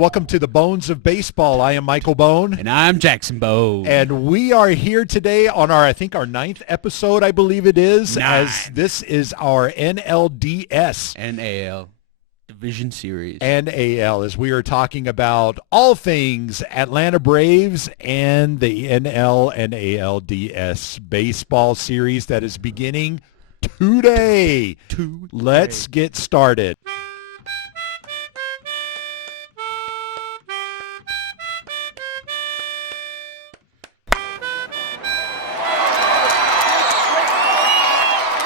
Welcome to the Bones of Baseball. I am Michael Bone. And I'm Jackson Bone. And we are here today on our ninth episode, I believe it is, as this is our NLDS. NAL Division Series. NAL, as we are talking about all things Atlanta Braves and the NL and ALDS baseball series that is beginning today. Let's get started.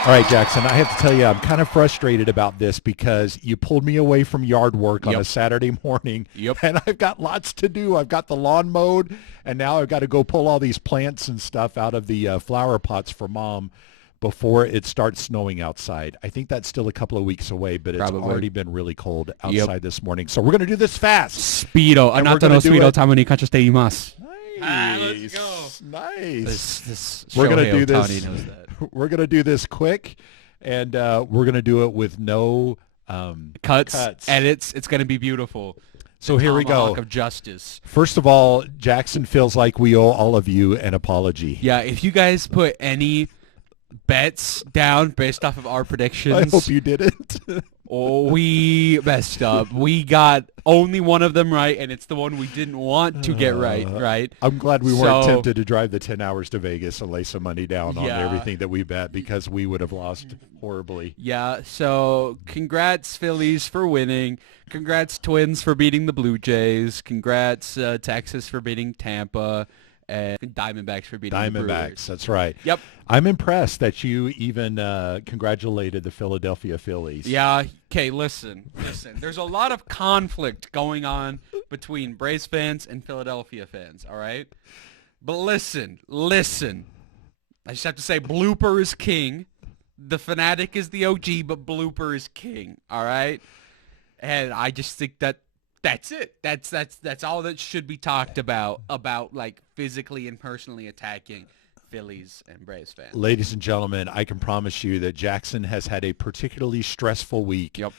All right, Jackson, I have to tell you, I'm kind of frustrated about this because you pulled me away from yard work on a Saturday morning, and I've got lots to do. I've got the lawn mowed, and now I've got to go pull all these plants and stuff out of the flower pots for Mom before it starts snowing outside. I think that's still a couple of weeks away, but it's already been really cold outside this morning. So we're going to do this fast. Speedo. Anata no speedo tamani kachite imasu. Nice. Let's go. Nice. This we're going to do Shohei this. Ohtani knows that. We're going to do this quick, and we're going to do it with no cuts. Edits. It's going to be beautiful. So here we go. Of justice. First of all, Jackson feels like we owe all of you an apology. Yeah, if you guys put any bets down based off of our predictions. I hope you didn't. We messed up. We got only one of them right, and it's the one we didn't want to get right? I'm glad we weren't tempted to drive the 10 hours to Vegas and lay some money down on Yeah. everything that we bet because we would have lost horribly. Yeah, so congrats, Phillies, for winning. Congrats, Twins, for beating the Blue Jays. Congrats, Texas, for beating Tampa. And Diamondbacks for beating the Brewers. Diamondbacks, that's right. Yep. I'm impressed that you even congratulated the Philadelphia Phillies. Yeah, okay, listen. There's a lot of conflict going on between Braves fans and Philadelphia fans, all right? But listen. I just have to say, Blooper is king. The Fanatic is the OG, but Blooper is king, all right? And I just think that's it. That's all that should be talked about like physically and personally attacking Phillies and Braves fans. Ladies and gentlemen, I can promise you that Jackson has had a particularly stressful week. Yep.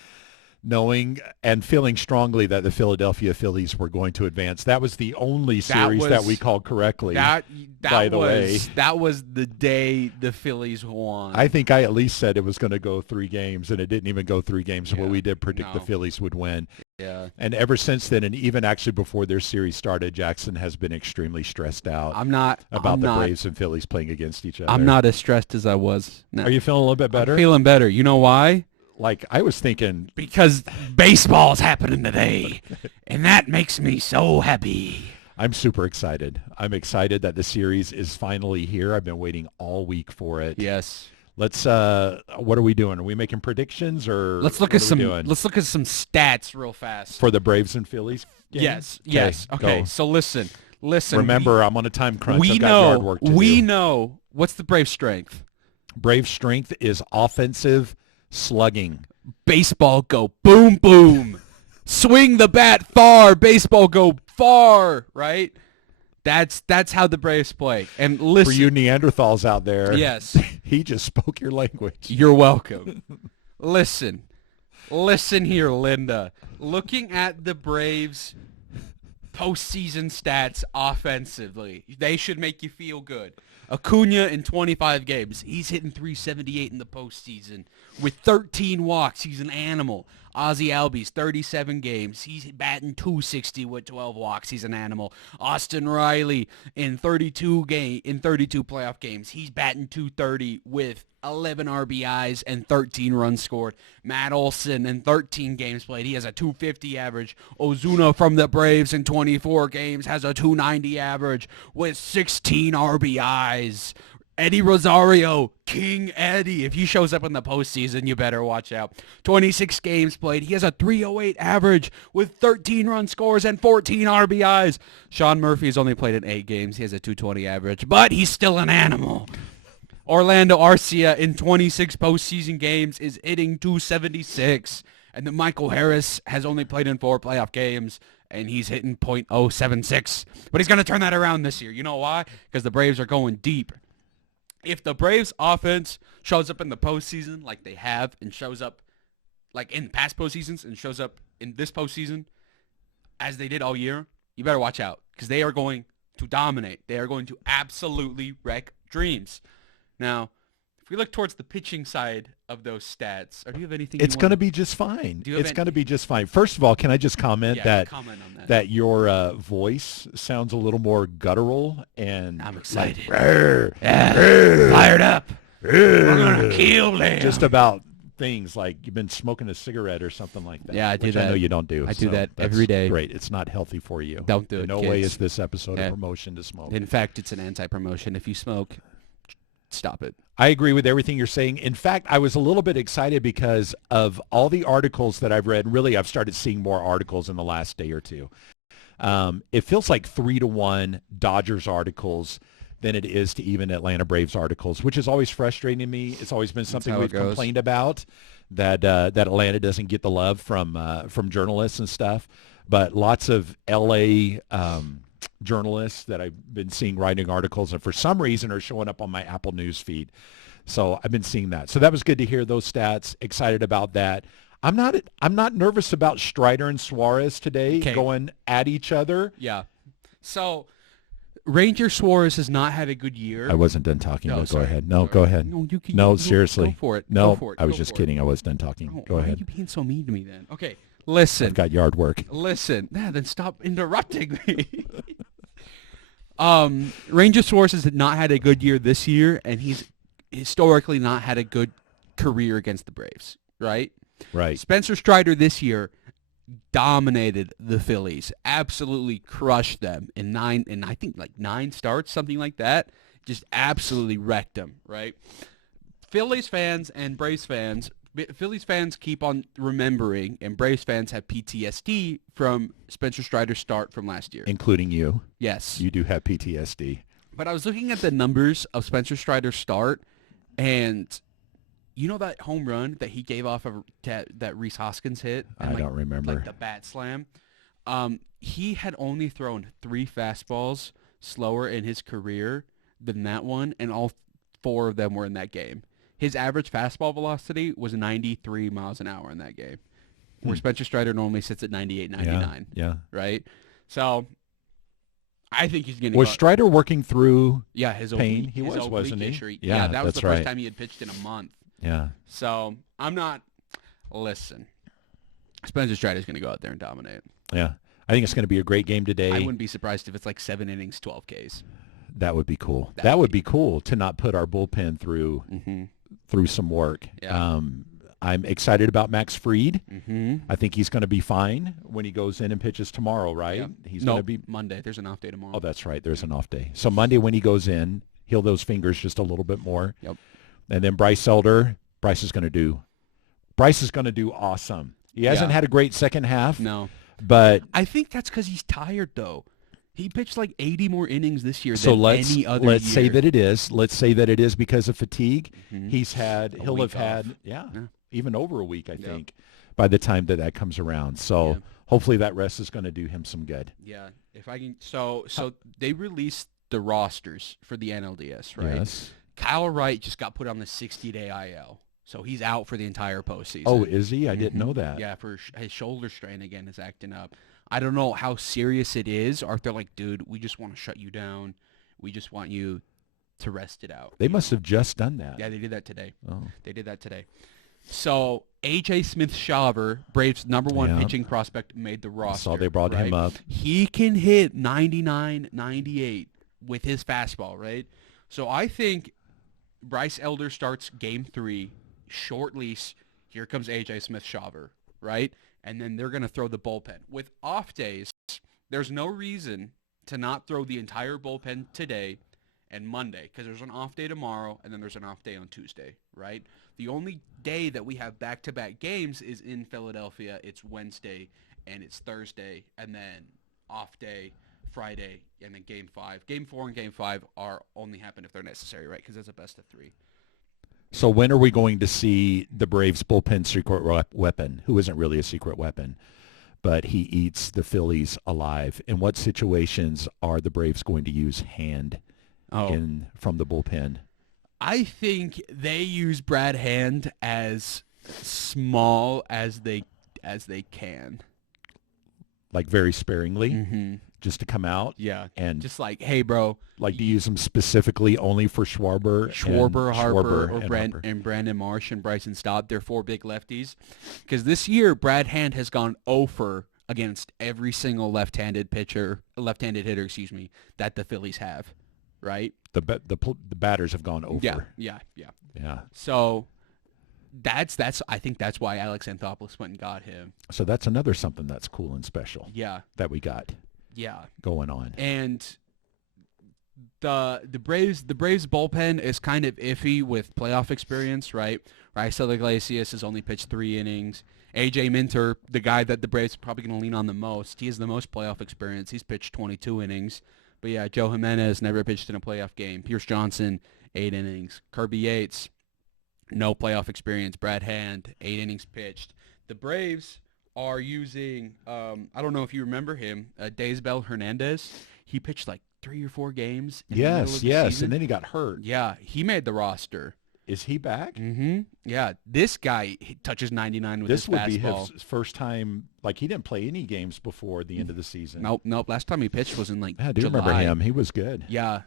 Knowing and feeling strongly that the Philadelphia Phillies were going to advance. That was the only series that we called correctly, by the way. That was the day the Phillies won. I think I at least said it was going to go 3 games, and it didn't even go 3 games, but we did predict the Phillies would win. Yeah. And ever since then, and even actually before their series started, Jackson has been extremely stressed out about the Braves and Phillies playing against each other. I'm not as stressed as I was. No. Are you feeling a little bit better? I'm feeling better. You know why? Like, I was thinking... Because baseball's happening today, and that makes me so happy. I'm super excited. I'm excited that the series is finally here. I've been waiting all week for it. Yes. Let's, what are we doing? Are we making predictions, or let's look at some stats real fast. For the Braves and Phillies game? Yes. Okay, so listen. Remember, I'm on a time crunch. I've got yard work to do. We know. What's the Braves' strength? Braves' strength is offensive slugging. Baseball go boom, boom. Swing the bat far. Baseball go far, right? That's how the Braves play. And listen. For you Neanderthals out there. Yes. He just spoke your language. You're welcome. Listen here, Linda. Looking at the Braves' postseason stats offensively, they should make you feel good. Acuna in 25 games, he's hitting .378 in the postseason with 13 walks. He's an animal. Ozzie Albies, 37 games. He's batting .260 with 12 walks. He's an animal. Austin Riley in 32 playoff games. He's batting .230 with 11 RBIs and 13 runs scored. Matt Olson in 13 games played. He has a .250 average. Ozuna from the Braves in 24 games has a .290 average with 16 RBIs. Eddie Rosario, King Eddie. If he shows up in the postseason, you better watch out. 26 games played. He has a .308 average with 13 run scores and 14 RBIs. Sean Murphy has only played in 8 games. He has a .220 average, but he's still an animal. Orlando Arcia in 26 postseason games is hitting .276. And then Michael Harris has only played in 4 playoff games, and he's hitting .076. But he's going to turn that around this year. You know why? Because the Braves are going deep. If the Braves offense shows up in the postseason like they have and shows up like in past postseasons and shows up in this postseason, as they did all year, you better watch out because they are going to dominate. They are going to absolutely wreck dreams. Now, if we look towards the pitching side of those stats, or do you have anything? It's going to be just fine. It's going to be just fine. First of all, can I just comment comment on that your voice sounds a little more guttural and I'm excited. Like, fired up. We're going to kill them. Just about things like you've been smoking a cigarette or something like that. Yeah, I do which that. I know you don't do. I do that every day. Great. It's not healthy for you. Don't do it, In no kids. way is this episode a promotion to smoke. In fact, it's an anti-promotion. If you smoke, stop it. I agree with everything you're saying. In fact, I was a little bit excited because of all the articles that I've read. Really, I've started seeing more articles in the last day or two. It feels like 3-1 Dodgers articles than it is to even Atlanta Braves articles, which is always frustrating to me. It's always been something we've complained about, that Atlanta doesn't get the love from journalists and stuff. But lots of L.A. Journalists that I've been seeing writing articles and for some reason are showing up on my Apple News feed. So I've been seeing that. So that was good to hear those stats. Excited about that. I'm not nervous about Strider and Suarez today going at each other. Yeah. So Ranger Suarez has not had a good year. I wasn't done talking. No, go ahead. No, go ahead. No, you can. No, seriously. Go for it. No, go for it. I was just kidding. I was done talking. Go ahead. Why are you being so mean to me then? Okay, listen. I've got yard work. Listen. Then stop interrupting me. Ranger Suarez has not had a good year this year, and he's historically not had a good career against the Braves, right? Right. Spencer Strider this year dominated the Phillies, absolutely crushed them in I think 9 starts, something like that. Just absolutely wrecked them, right? Phillies fans and Braves fans, Phillies fans keep on remembering, and Braves fans have PTSD from Spencer Strider's start from last year. Including you. Yes. You do have PTSD. But I was looking at the numbers of Spencer Strider's start, and you know that home run that he gave off of that Rhys Hoskins hit? I don't remember. Like the bat slam. He had only thrown 3 fastballs slower in his career than that one, and all 4 of them were in that game. His average fastball velocity was 93 miles an hour in that game, where Spencer Strider normally sits at 98, 99. Yeah. Right? So I think he's going to Was Strider working through his pain? He was, wasn't he? Issue. Yeah, that was that's the first right. time he had pitched in a month. Yeah. So I'm not. Listen, Spencer Strider's going to go out there and dominate. Yeah. I think it's going to be a great game today. I wouldn't be surprised if it's like 7 innings, 12 Ks. That would be cool. That would be cool to not put our bullpen through some work. Yeah. I'm excited about Max Fried. Mm-hmm. I think he's going to be fine when he goes in and pitches tomorrow, right? Yeah. He's going to be Monday. There's an off day tomorrow. Oh, that's right. There's an off day. So Monday when he goes in, heal those fingers just a little bit more. Yep. And then Bryce Elder, Bryce is going to do awesome. He hasn't had a great second half. No. But I think that's because he's tired, though. He pitched like 80 more innings this year than any other year. Let's say that it is. Let's say that it is because of fatigue. Mm-hmm. He'll have had even over a week, I think, by the time that comes around. So hopefully that rest is going to do him some good. Yeah. If I can, so they released the rosters for the NLDS, right? Yes. Kyle Wright just got put on the 60-day IL. So he's out for the entire postseason. Oh, is he? I didn't know that. Yeah, for his shoulder strain again is acting up. I don't know how serious it is, or if they're like, dude, we just want to shut you down. We just want you to rest it out. They must have just done that. Yeah, they did that today. Oh. They did that today. So A.J. Smith-Shawver, Braves' #1 pitching prospect, made the roster. I saw they brought him up. He can hit 99, 98 with his fastball, right? So I think Bryce Elder starts Game 3, short lease. Here comes A.J. Smith-Shawver, right? And then they're going to throw the bullpen. With off days, there's no reason to not throw the entire bullpen today and Monday, because there's an off day tomorrow, and then there's an off day on Tuesday, right? The only day that we have back-to-back games is in Philadelphia. It's Wednesday, and it's Thursday, and then off day Friday, and then Game 5. Game 4 and Game 5 are only happen if they're necessary, right? Because it's a best of 3. So when are we going to see the Braves bullpen secret weapon, who isn't really a secret weapon, but he eats the Phillies alive? In what situations are the Braves going to use Hand from the bullpen? I think they use Brad Hand as small as they can. like very sparingly, just to come out. Yeah, and just like, hey, bro. Like to use them specifically only for Schwarber, Harper, and Brandon Marsh and Bryson Stott. They're 4 big lefties. Because this year, Brad Hand has gone 0 against every single left-handed hitter, that the Phillies have, right? The batters have gone over. Yeah. So I think that's why Alex Anthopoulos went and got him. So that's another something that's cool and special. Yeah. That we got. Yeah. Going on. And the Braves bullpen is kind of iffy with playoff experience, right? Raisel Iglesias has only pitched 3 innings. AJ Minter, the guy that the Braves are probably going to lean on the most, he has the most playoff experience. He's pitched 22 innings. But yeah, Joe Jimenez never pitched in a playoff game. Pierce Johnson, 8 innings. Kirby Yates, no playoff experience. Brad Hand, 8 innings pitched. The Braves are using, I don't know if you remember him, Daysbel Hernandez. He pitched like 3 or 4 games. Yes, and then he got hurt. Yeah, he made the roster. Is he back? Mm-hmm. Yeah, this guy touches 99 with his fastball. This would be his first time. Like, he didn't play any games before the end of the season. Nope. Last time he pitched was in like I do July. remember him. He was good. Yeah,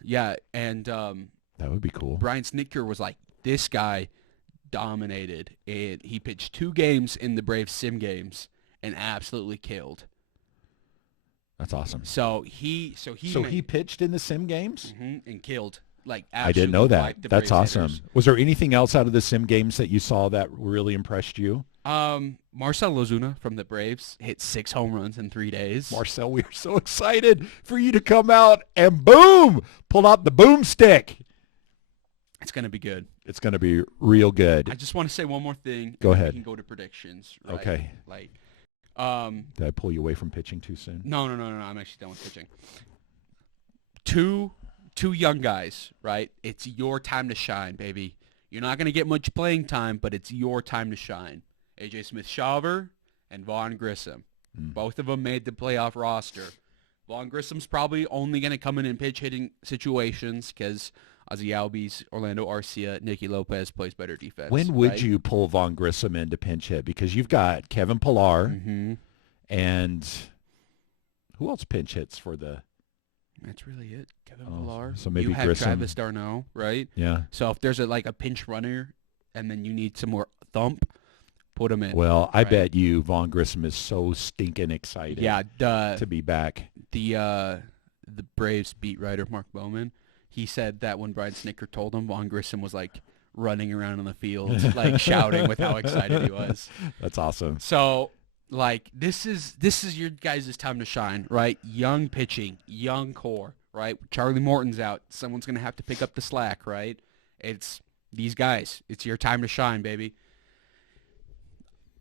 and that would be cool. Brian Snitker was like, this guy dominated, and he pitched 2 games in the Braves sim games and absolutely killed. That's awesome. So he pitched in the sim games and killed. Like, I didn't know that. That's awesome. Hitters. Was there anything else out of the sim games that you saw that really impressed you? Marcell Ozuna from the Braves hit 6 home runs in 3 days. Marcell, we are so excited for you to come out and boom, pull out the boomstick. It's going to be good. It's going to be real good. I just want to say one more thing. Go ahead. We can go to predictions. Right? Okay. Like, did I pull you away from pitching too soon? No. I'm actually done with pitching. Two young guys, right? It's your time to shine, baby. You're not going to get much playing time, but it's your time to shine. A.J. Smith-Shawver and Vaughn Grissom. Both of them made the playoff roster. Vaughn Grissom's probably only going to come in pitch hitting situations because Ozzie Albies, Orlando Arcia, Nicky Lopez plays better defense. When would you pull Vaughn Grissom into pinch hit? Because you've got Kevin Pillar and who else pinch hits for the... That's really it. Kevin Pillar. So maybe you have Grissom. Travis d'Arnaud, right? Yeah. So if there's a pinch runner and then you need some more thump, put him in. Well, I bet you Vaughn Grissom is so stinking excited to be back. The Braves beat writer Mark Bowman, he said that when Brian Snitker told him, Vaughn Grissom was like running around on the field, like shouting with how excited he was. That's awesome. So like this is your guys' time to shine, right? Young pitching, young core, right? Charlie Morton's out. Someone's going to have to pick up the slack, right? It's these guys. It's your time to shine, baby.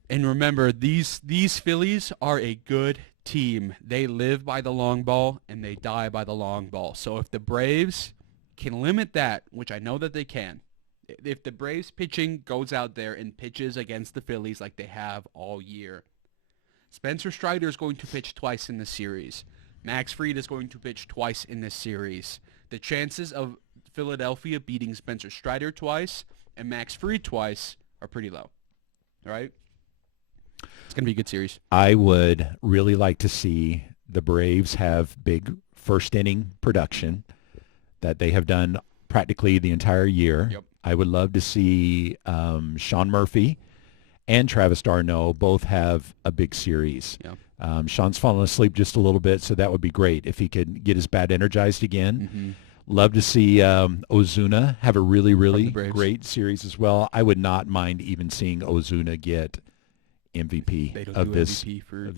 And remember, these Phillies are a good team. They live by the long ball and they die by the long ball. So if the Braves can limit that, which I know that they can, if the Braves pitching goes out there and pitches against the Phillies like they have all year, Spencer Strider is going to pitch twice in this series. Max Fried is going to pitch twice in this series. The chances of Philadelphia beating Spencer Strider twice and Max Fried twice are pretty low. All right? It's going to be a good series. I would really like to see the Braves have big first inning production that they have done practically the entire year. Yep. I would love to see Sean Murphy and Travis d'Arnaud both have a big series. Yeah. Sean's fallen asleep just a little bit, so that would be great if he could get his bat energized again. Love to see Ozuna have a really, really great series as well. I would not mind even seeing Ozuna get MVP of this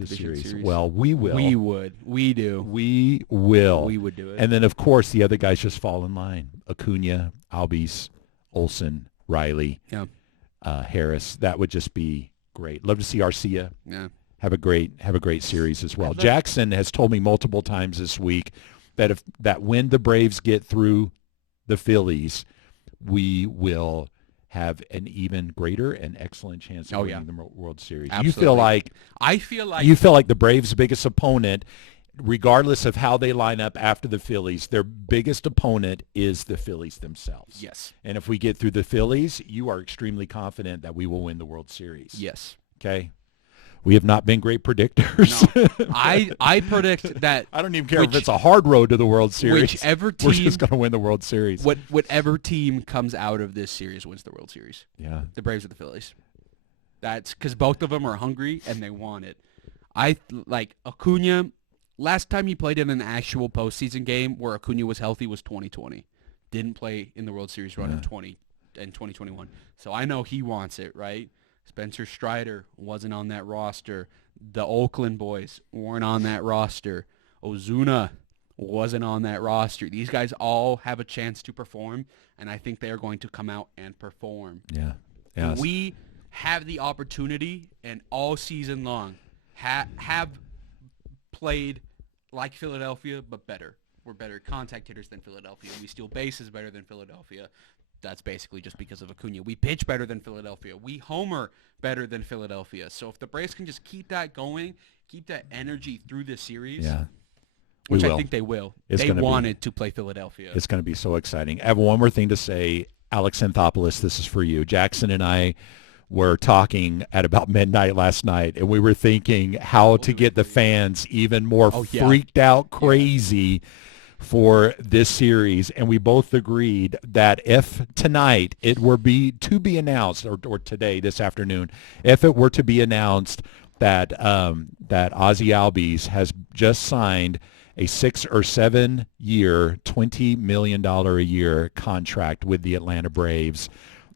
series. Well, we will. We would. We do. We will. We would do it. And then, of course, the other guys just fall in line. Acuna, Albies, Olsen, Riley. Yeah. Harris, that would just be great. Love to see Arcia have a great series as well. Jackson has told me multiple times this week that when the Braves get through the Phillies, we will have an even greater and excellent chance of winning the World Series. Absolutely. I feel like the Braves' biggest opponent, regardless of how they line up after the Phillies, their biggest opponent is the Phillies themselves. Yes. And if we get through the Phillies, you are extremely confident that we will win the World Series. Yes. Okay? We have not been great predictors. No. I predict that. I don't even care if it's a hard road to the World Series. Whichever team, we're just going to win the World Series. Whatever team comes out of this series wins the World Series. Yeah. The Braves or the Phillies. That's because both of them are hungry and they want it. I like Acuna. Last time he played in an actual postseason game where Acuna was healthy was 2020. Didn't play in the World Series run in 2021. So I know he wants it, right? Spencer Strider wasn't on that roster. The Oakland boys weren't on that roster. Ozuna wasn't on that roster. These guys all have a chance to perform, and I think they are going to come out and perform. Yeah. Yes. We have the opportunity, and all season long have played like Philadelphia, but better. We're better contact hitters than Philadelphia. We steal bases better than Philadelphia. That's basically just because of Acuna. We pitch better than Philadelphia. We homer better than Philadelphia. So if the Braves can just keep that going, keep that energy through this series, which I think they will. They wanted to play Philadelphia. It's going to be so exciting. I have one more thing to say. Alex Anthopoulos, this is for you. Jackson and I were talking at about midnight last night, and we were thinking how to get the fans even more freaked out crazy for this series, and we both agreed that if tonight it were to be announced, or today, this afternoon, if it were to be announced that that Ozzie Albies has just signed a 6 or 7 year, $20 million a year contract with the Atlanta Braves,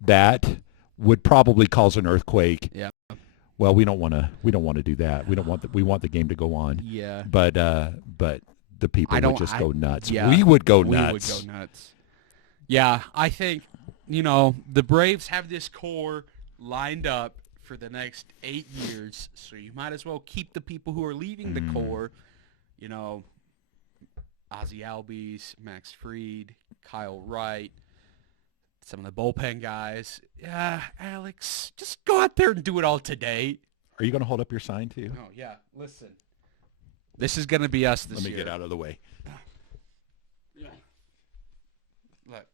that would probably cause an earthquake. Yeah. Well, we don't want to do that. We want the game to go on. Yeah. But the people would just go nuts. Yeah, we would go nuts. nuts. Yeah, I think, the Braves have this core lined up for the next 8 years, so you might as well keep the people who are leaving the core, Ozzie Albies, Max Fried, Kyle Wright, some of the bullpen guys. Yeah, Alex, just go out there and do it all today. Are you going to hold up your sign too? Oh, yeah. Listen. This is going to be us this year. Let me get out of the way. Yeah. Look.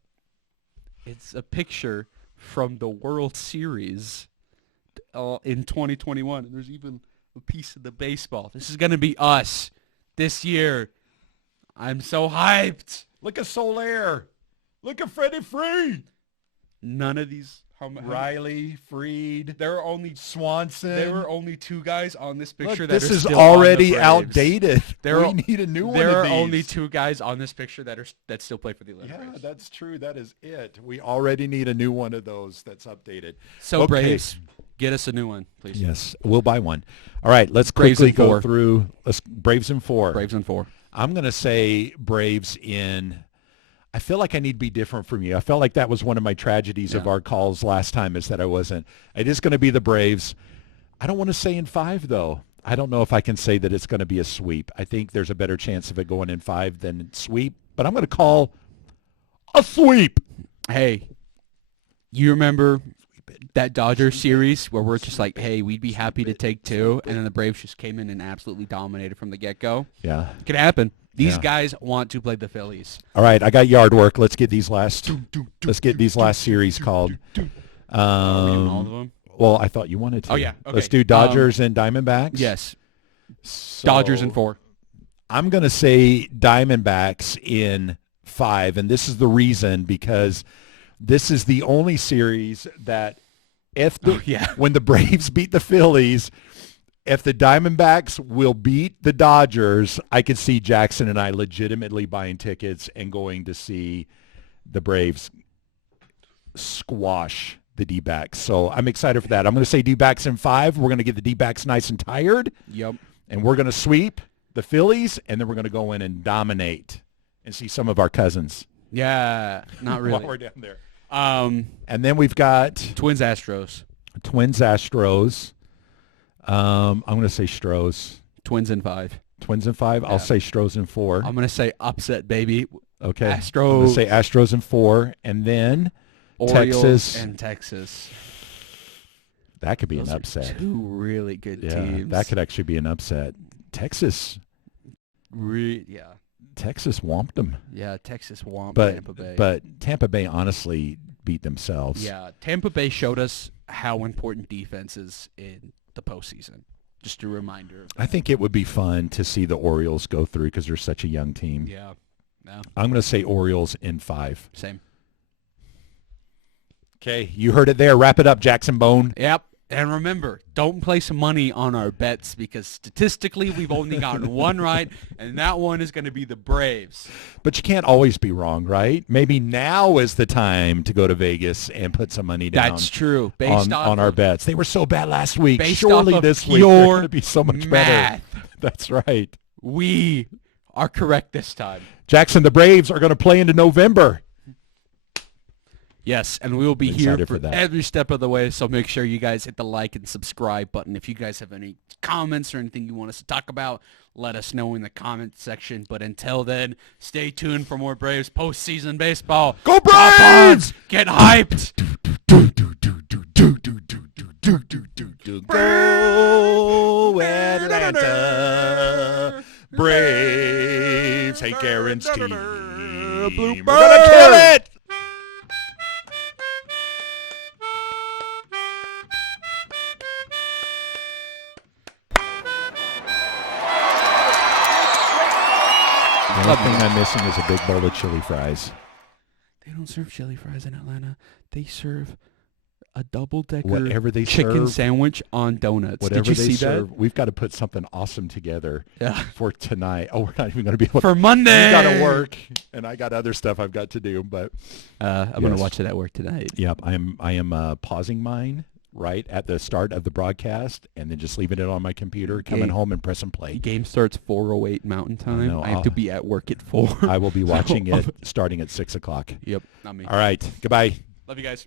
It's a picture from the World Series in 2021. And there's even a piece of the baseball. This is going to be us this year. I'm so hyped. Look at Soler. Look at Freddie Freed. None of these. Riley, Freed, there are only Swanson. There were only 2 guys on this picture. Look, that this are is still already on the outdated. We need a new one. There of are these. only 2 guys on this picture that still play for the Atlanta Braves. Yeah, that's true. That is it. We already need a new one of those that's updated. So Braves, get us a new one, please. Yes, we'll buy one. All right, let's quickly go through. Braves in 4. Braves in 4. I'm going to say Braves in. I feel like I need to be different from you. I felt like that was one of my tragedies of our calls last time, is that I wasn't. It is going to be the Braves. I don't want to say in 5, though. I don't know if I can say that it's going to be a sweep. I think there's a better chance of it going in 5 than sweep, but I'm going to call a sweep. Hey, you remember that Dodgers series where we're just like, hey, we'd be happy to take 2, and then the Braves just came in and absolutely dominated from the get-go? Yeah. It could happen. These guys want to play the Phillies. All right, I got yard work. Let's get these last series called. All of them? Well, I thought you wanted to. Oh, yeah. Okay. Let's do Dodgers and Diamondbacks. Yes. So Dodgers in 4. I'm going to say Diamondbacks in 5, and this is the reason, because this is the only series that when the Braves beat the Phillies, if the Diamondbacks will beat the Dodgers, I could see Jackson and I legitimately buying tickets and going to see the Braves squash the D-backs. So I'm excited for that. I'm going to say D-backs in 5. We're going to get the D-backs nice and tired. Yep. And we're going to sweep the Phillies, and then we're going to go in and dominate and see some of our cousins. Yeah, not really. While we're down there. And then we've got Twins Astros. I'm going to say Stros. Twins in 5. Twins in 5. Yeah. I'll say Stros in 4. I'm going to say upset, baby. Okay. Astros. I'm going to say Astros in 4. And then Orioles and Texas. That could be Those an upset. Are 2 really good teams. That could actually be an upset. Texas. Texas whomped them. Yeah, Texas whomped Tampa Bay. But Tampa Bay honestly beat themselves. Yeah, Tampa Bay showed us how important defense is in the postseason. Just a reminder. I think it would be fun to see the Orioles go through because they're such a young team. Yeah. I'm going to say Orioles in 5. Same. Okay, you heard it there. Wrap it up, Jackson Bone. Yep. And remember, don't place money on our bets because statistically we've only gotten one right, and that one is going to be the Braves. But you can't always be wrong, right? Maybe now is the time to go to Vegas and put some money down. That's true. On our bets. They were so bad last week. Based Surely off of this week they're going to be so much math. better. That's right. We are correct this time. Jackson, the Braves are going to play into November. Yes, and we will be here for that. every step of the way, so make sure you guys hit the like and subscribe button. If you guys have any comments or anything you want us to talk about, let us know in the comment section. But until then, stay tuned for more Braves postseason baseball. Go Braves! Get hyped! Go Atlanta Braves! Hey, Garen's team. We're gonna kill it! The only thing I'm missing is a big bowl of chili fries. They don't serve chili fries in Atlanta. They serve a double-decker Whatever they chicken serve, sandwich on donuts. Whatever Did you they see serve, that? we've got to put something awesome together Yeah. for tonight. Oh, we're not even going to be able to. For Monday. We got to work, and I got other stuff I've got to do. But I'm going to watch it at work tonight. Yep, I am pausing mine right at the start of the broadcast and then just leaving it on my computer, coming home and pressing play. Game starts 4:08 Mountain Time. No, I have to be at work at 4. I will be watching it starting at 6 o'clock. Yep, not me. All right, goodbye. Love you guys.